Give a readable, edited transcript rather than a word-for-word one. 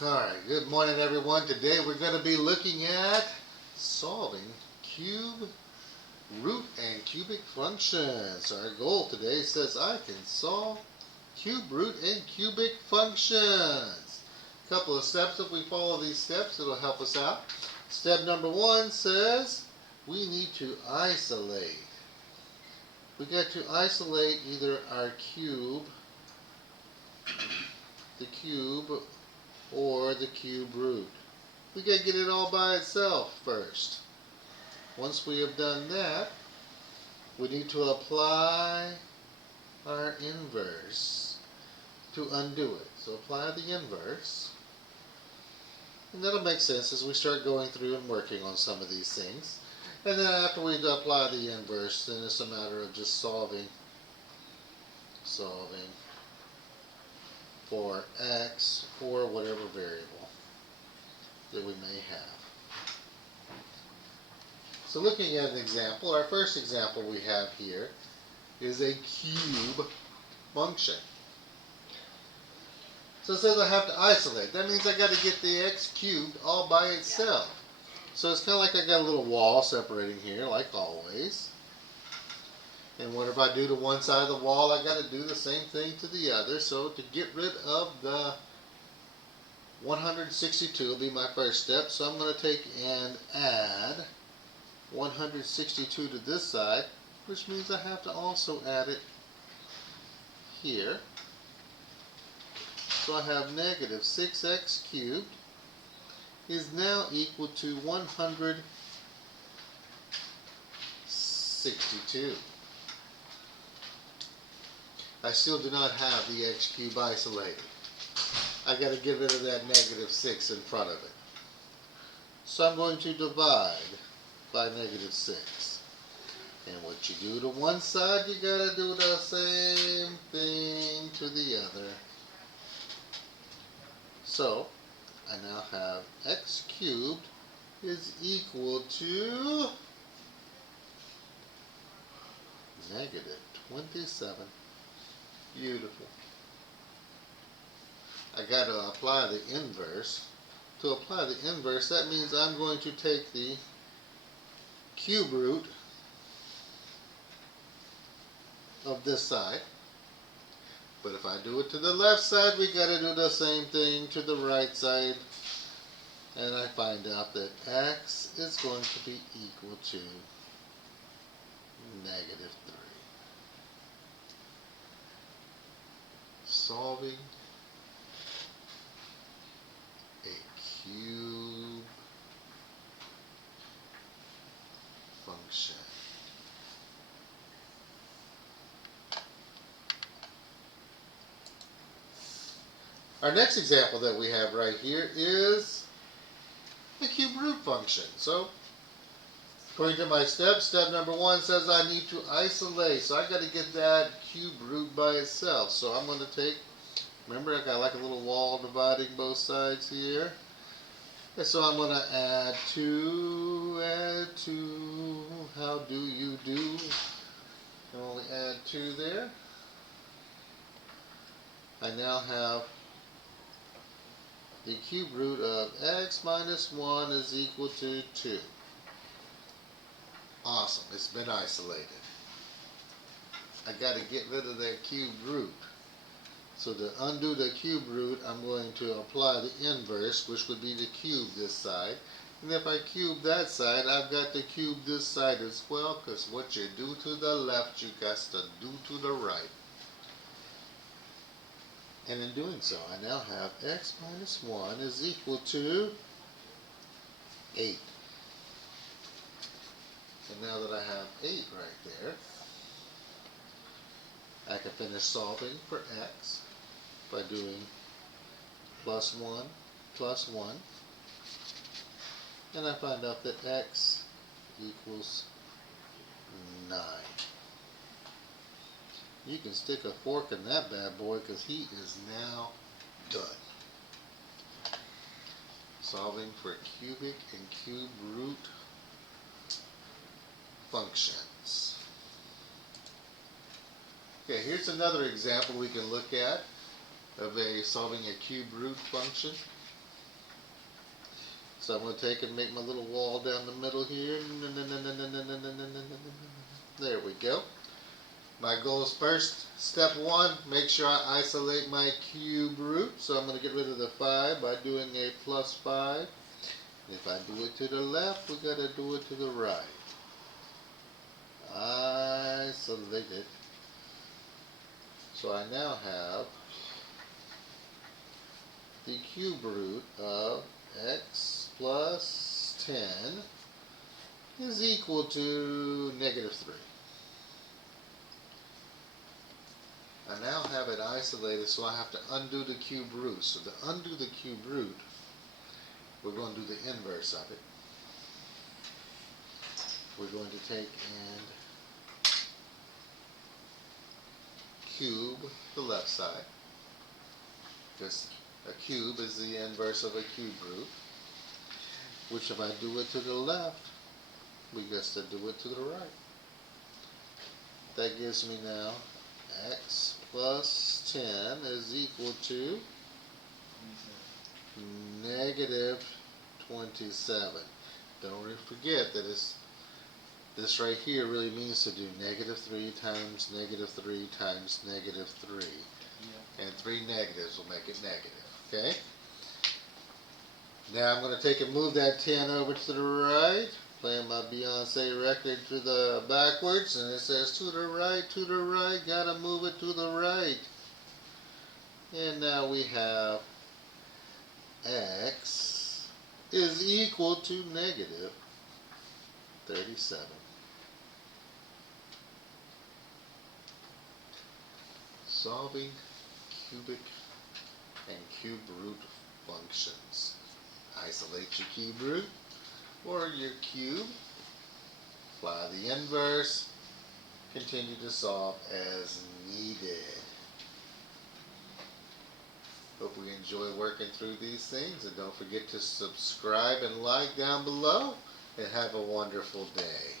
Alright, good morning everyone. Today we're going to be looking at solving cube root and cubic functions. Our goal today says I can solve cube root and cubic functions. A couple of steps. If we follow these steps, it'll help us out. Step number one says we need to isolate. We got to isolate either our cube, the cube, or the cube root. We got to get it all by itself first. Once we have done that, we need to apply our inverse to undo it. So apply the inverse. And that'll make sense as we start going through and working on some of these things. And then after we apply the inverse, then it's a matter of just solving for x or whatever variable that we may have. So looking at an example, our first example we have here is a cube function. So it says I have to isolate. That means I got to get the x cubed all by itself. So it's kind of like I got a little wall separating here, like always. And whatever I do to one side of the wall, I got to do the same thing to the other. So to get rid of the 162 will be my first step. So I'm going to take and add 162 to this side, which means I have to also add it here. So I have negative 6x cubed is now equal to 162. I still do not have the x cubed isolated. I got to get rid of that negative 6 in front of it. So I'm going to divide by negative 6. And what you do to one side, you got to do the same thing to the other. So I now have x cubed is equal to negative 27. Beautiful. I got to apply the inverse. To apply the inverse, that means I'm going to take the cube root of this side. But if I do it to the left side, we got to do the same thing to the right side. And I find out that x is going to be equal to negative 3. Solving a cube function. Our next example that we have right here is the cube root function. So according to my steps, step number one says I need to isolate. So I got to get that cube root by itself. So I'm going to take, remember I got like a little wall dividing both sides here. And so I'm going to add 2, how do you do? And only add 2 there. I now have the cube root of x minus 1 is equal to 2. Awesome, it's been isolated. I got to get rid of that cube root. So to undo the cube root, I'm going to apply the inverse, which would be the cube this side. And if I cube that side, I've got to cube this side as well, because what you do to the left, you got to do to the right. And in doing so, I now have x minus 1 is equal to 8. And now that I have 8 right there, I can finish solving for x by doing plus 1 plus 1. And I find out that x equals 9. You can stick a fork in that bad boy because he is now done. Solving for cubic and cube root functions. Okay, here's another example we can look at of solving a cube root function. So I'm going to take and make my little wall down the middle here. There we go. My goal is first, step one, make sure I isolate my cube root. So I'm going to get rid of the 5 by doing a +5. If I do it to the left, we got to do it to the right. Isolate it. So I now have the cube root of x plus 10 is equal to -3. I now have it isolated, so I have to undo the cube root. So to undo the cube root, we're going to do the inverse of it. We're going to take and cube the left side, because a cube is the inverse of a cube root, which if I do it to the left, we just to do it to the right. That gives me now x plus 10 is equal to -27. Don't forget that this right here really means to do -3 times -3 times -3. Yeah. And 3 negatives will make it negative. Okay? Now I'm going to take and move that 10 over to the right. Playing my Beyonce record to the backwards, and it says to the right, gotta move it to the right. And now we have x is equal to -37. Solving cubic and cube root functions. Isolate your cube root or your cube, apply the inverse, continue to solve as needed. Hope we enjoy working through these things, and don't forget to subscribe and like down below, and have a wonderful day.